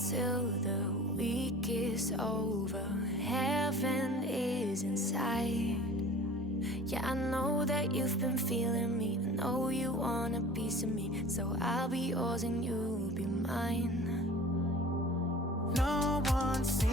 until the week is over. Heaven is inside. Yeah, I know that you've been feeling me. I know you want a piece of me. So I'll be yours and you'll be mine. No one seems